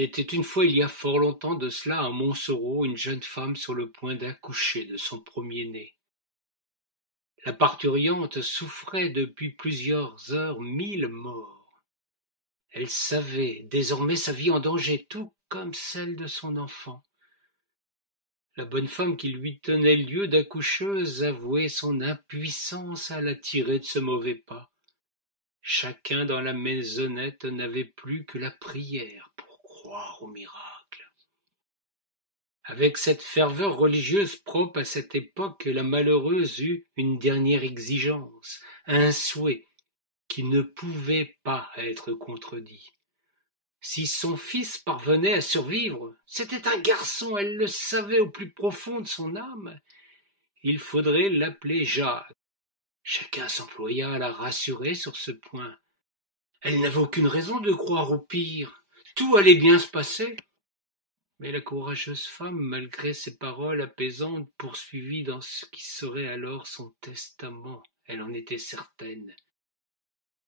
Il était une fois, il y a fort longtemps de cela, à Montsoreau, une jeune femme sur le point d'accoucher de son premier-né. La parturiente souffrait depuis plusieurs heures 1000 morts. Elle savait désormais sa vie en danger, tout comme celle de son enfant. La bonne femme qui lui tenait lieu d'accoucheuse avouait son impuissance à la tirer de ce mauvais pas. Chacun dans la maisonnette n'avait plus que la prière pour croire au miracle. Avec cette ferveur religieuse propre à cette époque, la malheureuse eut une dernière exigence, un souhait qui ne pouvait pas être contredit. Si son fils parvenait à survivre, c'était un garçon, elle le savait au plus profond de son âme. Il faudrait l'appeler Jacques. Chacun s'employa à la rassurer sur ce point. Elle n'avait aucune raison de croire au pire. Tout allait bien se passer. Mais la courageuse femme, malgré ses paroles apaisantes, poursuivit dans ce qui serait alors son testament. Elle en était certaine.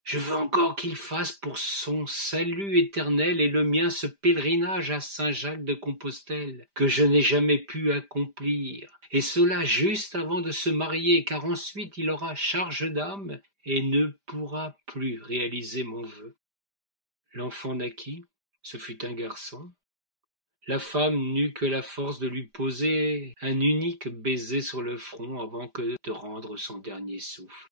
Je veux encore qu'il fasse pour son salut éternel et le mien ce pèlerinage à Saint-Jacques-de-Compostelle que je n'ai jamais pu accomplir, et cela juste avant de se marier, car ensuite il aura charge d'âme et ne pourra plus réaliser mon vœu. L'enfant naquit, ce fut un garçon. La femme n'eut que la force de lui poser un unique baiser sur le front avant que de rendre son dernier souffle.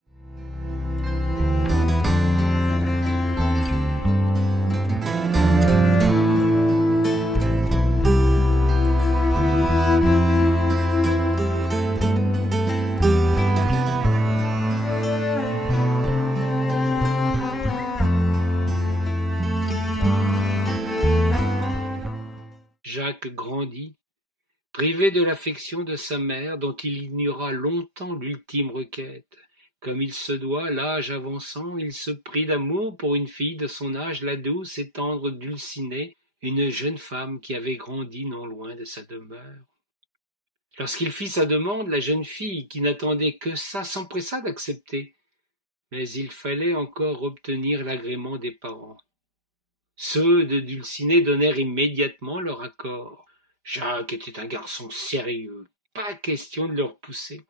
Jacques grandit, privé de l'affection de sa mère, dont il ignora longtemps l'ultime requête. Comme il se doit, l'âge avançant, il se prit d'amour pour une fille de son âge, la douce et tendre Dulcinée, une jeune femme qui avait grandi non loin de sa demeure. Lorsqu'il fit sa demande, la jeune fille, qui n'attendait que ça, s'empressa d'accepter. Mais il fallait encore obtenir l'agrément des parents. Ceux de Dulcinée donnèrent immédiatement leur accord. Jacques était un garçon sérieux, pas question de le repousser.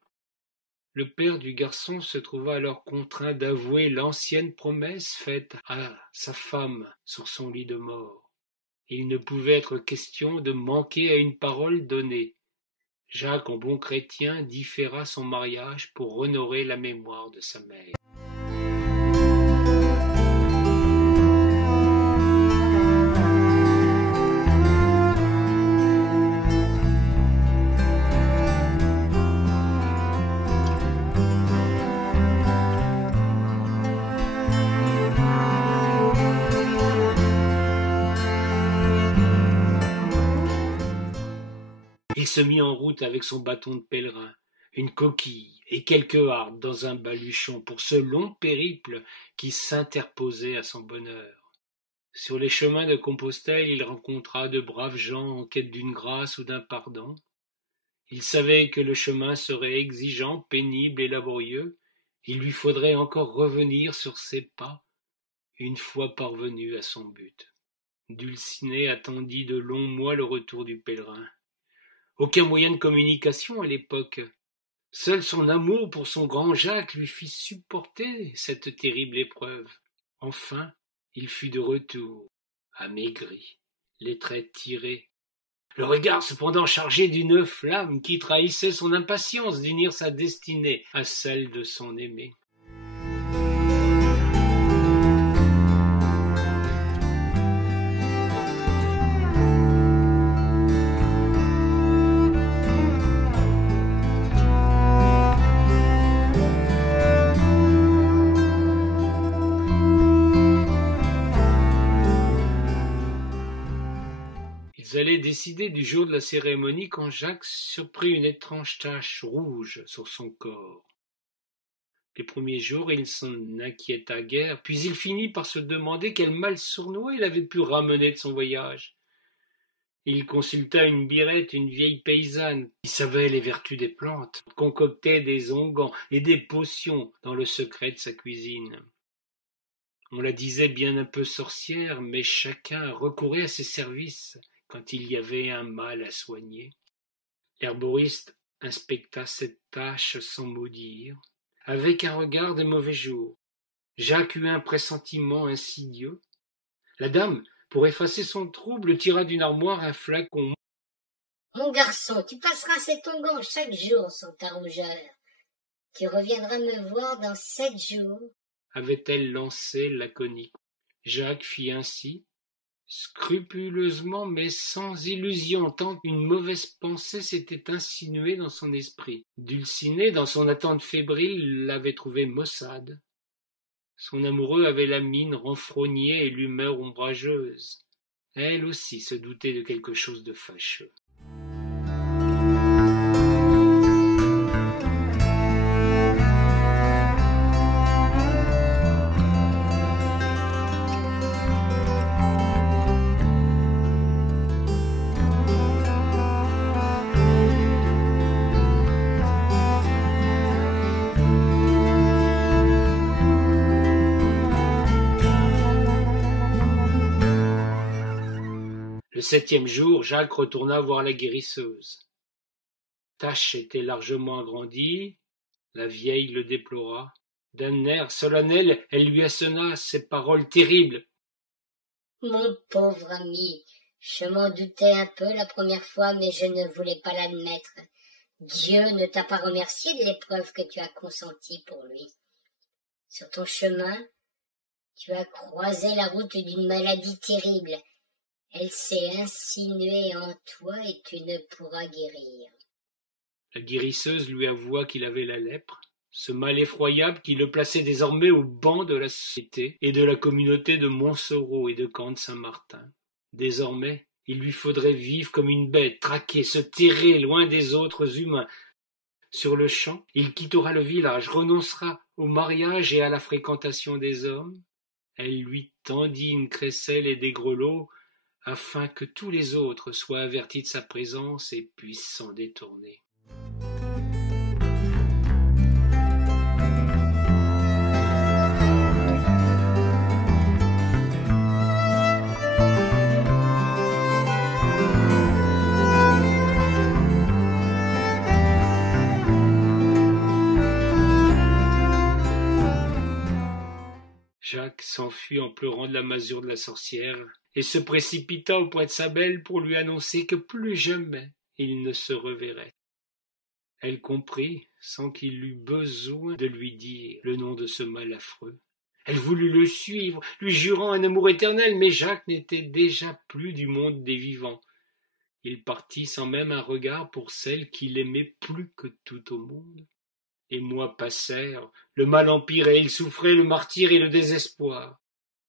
Le père du garçon se trouva alors contraint d'avouer l'ancienne promesse faite à sa femme sur son lit de mort. Il ne pouvait être question de manquer à une parole donnée. Jacques, en bon chrétien, différa son mariage pour honorer la mémoire de sa mère. Il se mit en route avec son bâton de pèlerin, une coquille et quelques hardes dans un baluchon pour ce long périple qui s'interposait à son bonheur. Sur les chemins de Compostelle, il rencontra de braves gens en quête d'une grâce ou d'un pardon. Il savait que le chemin serait exigeant, pénible et laborieux. Il lui faudrait encore revenir sur ses pas, une fois parvenu à son but. Dulcinée attendit de longs mois le retour du pèlerin. Aucun moyen de communication à l'époque. Seul son amour pour son grand Jacques lui fit supporter cette terrible épreuve. Enfin, il fut de retour, amaigri, les traits tirés, le regard cependant chargé d'une flamme qui trahissait son impatience d'unir sa destinée à celle de son aimé. Ils allaient décider du jour de la cérémonie quand Jacques surprit une étrange tache rouge sur son corps. Les premiers jours, il s'en inquiéta guère, puis il finit par se demander quel mal sournois il avait pu ramener de son voyage. Il consulta une birette, une vieille paysanne, qui savait les vertus des plantes, concoctait des onguents et des potions dans le secret de sa cuisine. On la disait bien un peu sorcière, mais chacun recourait à ses services quand il y avait un mal à soigner. L'herboriste inspecta cette tâche sans mot dire, avec un regard de mauvais jour. Jacques eut un pressentiment insidieux. La dame, pour effacer son trouble, tira d'une armoire un flacon. « Mon garçon, tu passeras cet onguent chaque jour sur ta rougeur. Tu reviendras me voir dans 7 jours. » avait-elle lancé laconique. Jacques fit ainsi, scrupuleusement mais sans illusion, tant une mauvaise pensée s'était insinuée dans son esprit. Dulcinée, dans son attente fébrile, l'avait trouvé maussade. Son amoureux avait la mine renfrognée et l'humeur ombrageuse. Elle aussi se doutait de quelque chose de fâcheux. Le 7e jour, Jacques retourna voir la guérisseuse. Tache était largement agrandie, la vieille le déplora. D'un air solennel, elle lui assena ces paroles terribles. « Mon pauvre ami, je m'en doutais un peu la première fois, mais je ne voulais pas l'admettre. Dieu ne t'a pas remercié de l'épreuve que tu as consentie pour lui. Sur ton chemin, tu as croisé la route d'une maladie terrible. Elle s'est insinuée en toi et tu ne pourras guérir. » La guérisseuse lui avoua qu'il avait la lèpre, ce mal effroyable qui le plaçait désormais au ban de la société et de la communauté de Montsoreau et de Camp-de-Saint-Martin. Désormais, il lui faudrait vivre comme une bête, traquer, se terrer loin des autres humains. Sur-le-champ, il quittera le village, renoncera au mariage et à la fréquentation des hommes. Elle lui tendit une crécelle et des grelots, afin que tous les autres soient avertis de sa présence et puissent s'en détourner. Jacques s'enfuit en pleurant de la masure de la sorcière et se précipita auprès de sa belle pour lui annoncer que plus jamais il ne se reverrait. Elle comprit, sans qu'il eût besoin de lui dire le nom de ce mal affreux. Elle voulut le suivre, lui jurant un amour éternel, mais Jacques n'était déjà plus du monde des vivants. Il partit sans même un regard pour celle qu'il aimait plus que tout au monde. Les mois passèrent, le mal empirait, il souffrait le martyre et le désespoir.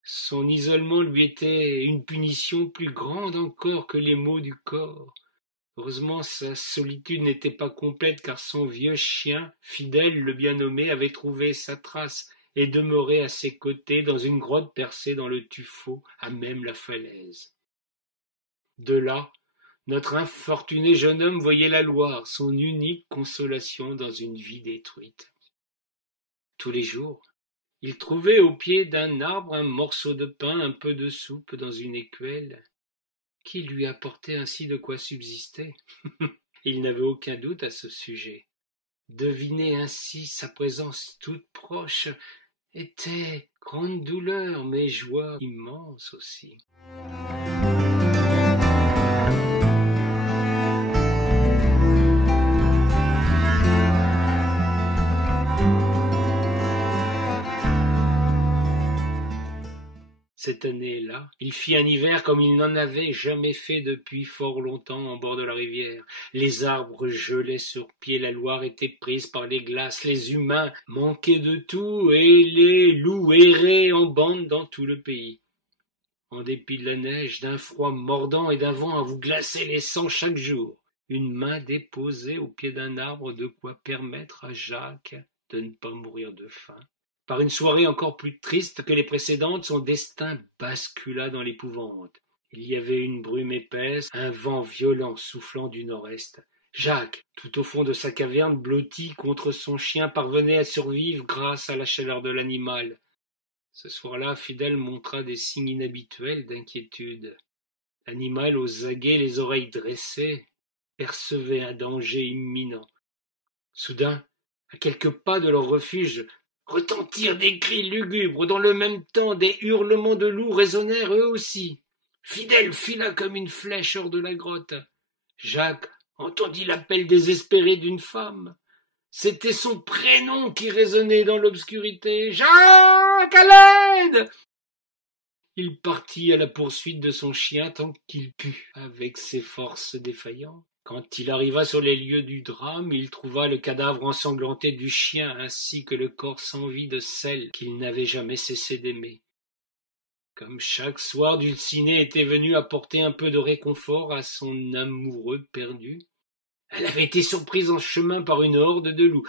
Son isolement lui était une punition plus grande encore que les maux du corps. Heureusement, sa solitude n'était pas complète, car son vieux chien, fidèle, le bien nommé, avait trouvé sa trace et demeurait à ses côtés dans une grotte percée dans le tuffeau, à même la falaise. De là, notre infortuné jeune homme voyait la Loire, son unique consolation dans une vie détruite. Tous les jours, il trouvait au pied d'un arbre un morceau de pain, un peu de soupe dans une écuelle, qui lui apportait ainsi de quoi subsister. Il n'avait aucun doute à ce sujet. Deviner ainsi sa présence toute proche était grande douleur, mais joie immense aussi. Cette année-là, il fit un hiver comme il n'en avait jamais fait depuis fort longtemps en bord de la rivière. Les arbres gelaient sur pied, la Loire était prise par les glaces, les humains manquaient de tout et les loups erraient en bande dans tout le pays. En dépit de la neige, d'un froid mordant et d'un vent à vous glacer les sangs chaque jour, une main déposée au pied d'un arbre de quoi permettre à Jacques de ne pas mourir de faim. Par une soirée encore plus triste que les précédentes, son destin bascula dans l'épouvante. Il y avait une brume épaisse, un vent violent soufflant du nord-est. Jacques, tout au fond de sa caverne, blotti contre son chien, parvenait à survivre grâce à la chaleur de l'animal. Ce soir-là, Fidèle montra des signes inhabituels d'inquiétude. L'animal, aux aguets, les oreilles dressées, percevait un danger imminent. Soudain, à quelques pas de leur refuge, retentirent des cris lugubres. Dans le même temps, des hurlements de loups résonnèrent eux aussi. Fidèle fila comme une flèche hors de la grotte. Jacques entendit l'appel désespéré d'une femme. C'était son prénom qui résonnait dans l'obscurité. « Jacques, à l'aide !» Il partit à la poursuite de son chien tant qu'il put, avec ses forces défaillantes. Quand il arriva sur les lieux du drame, il trouva le cadavre ensanglanté du chien ainsi que le corps sans vie de celle qu'il n'avait jamais cessé d'aimer. Comme chaque soir, Dulcinée était venue apporter un peu de réconfort à son amoureux perdu. Elle avait été surprise en chemin par une horde de loups.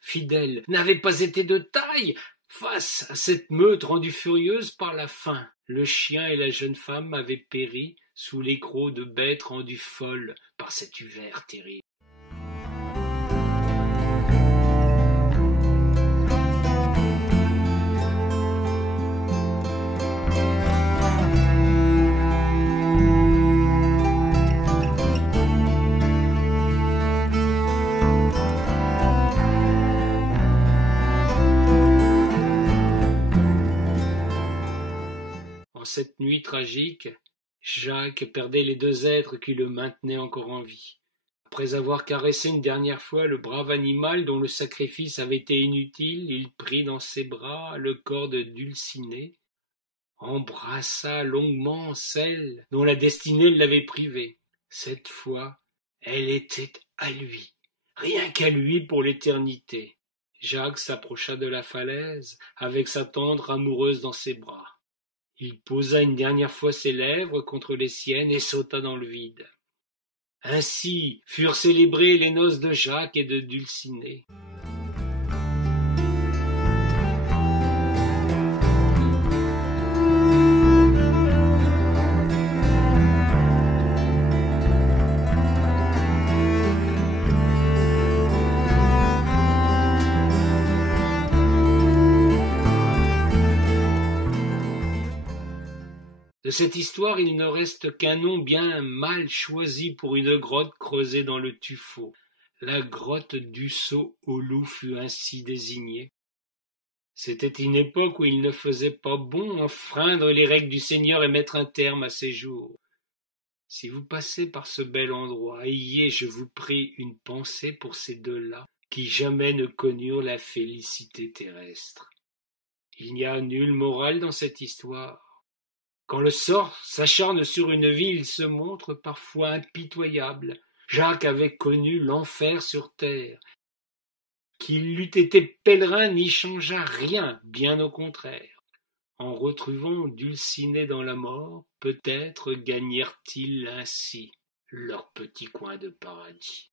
Fidèle n'avait pas été de taille face à cette meute rendue furieuse par la faim. Le chien et la jeune femme avaient péri sous les crocs de bêtes rendues folles par cet hiver terrible. En cette nuit tragique, Jacques perdait les deux êtres qui le maintenaient encore en vie. Après avoir caressé une dernière fois le brave animal dont le sacrifice avait été inutile, il prit dans ses bras le corps de Dulcinée, embrassa longuement celle dont la destinée l'avait privé. Cette fois, elle était à lui, rien qu'à lui pour l'éternité. Jacques s'approcha de la falaise avec sa tendre amoureuse dans ses bras. Il posa une dernière fois ses lèvres contre les siennes et sauta dans le vide. Ainsi furent célébrées les noces de Jacques et de Dulcinée. De cette histoire, il ne reste qu'un nom bien mal choisi pour une grotte creusée dans le tuffeau. La grotte du Saut au Loup fut ainsi désignée. C'était une époque où il ne faisait pas bon enfreindre les règles du Seigneur et mettre un terme à ses jours. Si vous passez par ce bel endroit, ayez, je vous prie, une pensée pour ces deux-là, qui jamais ne connurent la félicité terrestre. Il n'y a nulle morale dans cette histoire. Quand le sort s'acharne sur une vie, il se montre parfois impitoyable. Jacques avait connu l'enfer sur terre. Qu'il eût été pèlerin n'y changea rien, bien au contraire. En retrouvant Dulcinée dans la mort, peut-être gagnèrent-ils ainsi leur petit coin de paradis.